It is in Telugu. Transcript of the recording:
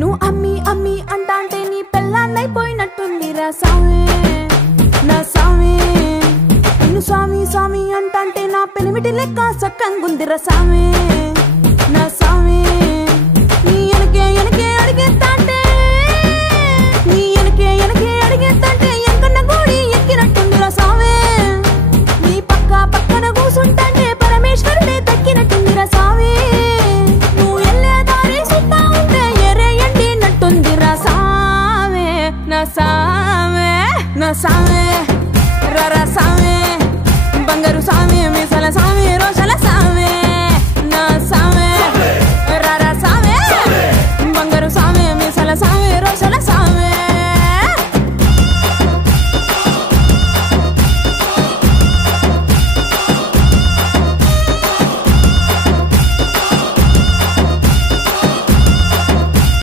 నువ్వు అమ్మి అమ్మి అంటాంటే నీ పెళ్ళాన్నైపోయినట్టుందిరా సామి నా సామి నిన్ను స్వామి స్వామి అంటాంటే నా పెనిమిటి లెక్క సక్కంగుందిరా సామి నా సామి నీ ఎనకే ఎనకే అడిగేస్తాంటే నీ ఎనకే ఎనకే అడిగేస్తాంటే ఎంకన్న గూడి ఎక్కినట్టుందిరా సామి నీ పక్క పక్కన కూసుంటాంటే పరమేశ్వరుడే దక్కినట్టుందిరా సామి నువ్వు ఎల్లే దారి సుత్తా ఉంటే ఎరే ఎండినట్టుందిరా సామి నా సామి నా సామి రరా సామి